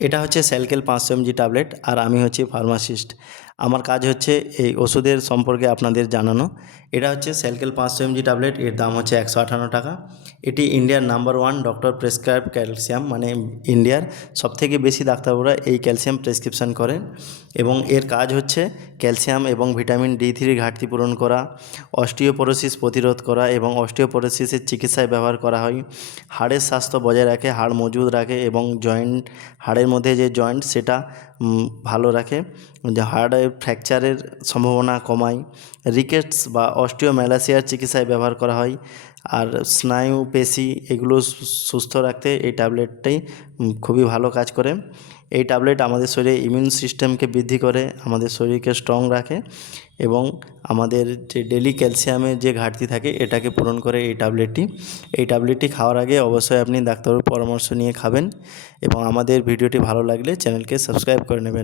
এটা হচ্ছে স্যালকেল 500 mg tablet, আর আমি হচ্ছি ফার্মাসিস্ট। আমার কাজ হচ্ছে এই ওষুধের সম্পর্কে আপনাদের জানানো। এটা হচ্ছে স্যালকেল 500 mg ট্যাবলেট, এর দাম হচ্ছে 158 টাকা। এটি ইন্ডিয়ার নাম্বার 1 ডক্টর প্রেসক্রাইব ক্যালসিয়াম, মানে ইন্ডিয়ার সবথেকে বেশি ডাক্তারবাবুরা এই ক্যালসিয়াম প্রেসক্রিপশান করেন। এবং এর কাজ হচ্ছে ক্যালসিয়াম এবং ভিটামিন D3 ঘাটতি পূরণ করা, অস্টিওপোরোসিস প্রতিরোধ করা এবং অস্টিওপোরোসিসের চিকিৎসায় ব্যবহার করা হয়। হাড়ের স্বাস্থ্য বজায় রাখে, হাড় মজবুত রাখে এবং জয়েন্ট, হাড়ের মধ্যে যে জয়েন্ট সেটা ভালো রাখে, যে হাড়ের ফ্র্যাকচারের সম্ভাবনা কমায়। রিকেটস বা অস্টিওম্যালাসিয়ার চিকিৎসায় ব্যবহার করা হয়। আর স্নায়ু পেশি এগুলো সুস্থ রাখতে এই ট্যাবলেটটাই খুবই ভালো কাজ করে। এই ট্যাবলেট আমাদের শরীরে ইমিউন সিস্টেমকে বৃদ্ধি করে, আমাদের শরীরকে স্ট্রং রাখে এবং আমাদের যে ডেলি ক্যালসিয়ামের যে ঘাটতি থাকে এটাকে পূরণ করে এই ট্যাবলেটটি। এই ট্যাবলেটটি খাওয়ার আগে অবশ্যই আপনি ডাক্তারের পরামর্শ নিয়ে খাবেন এবং আমাদের ভিডিওটি ভালো লাগলে চ্যানেলকে সাবস্ক্রাইব করে নেবেন।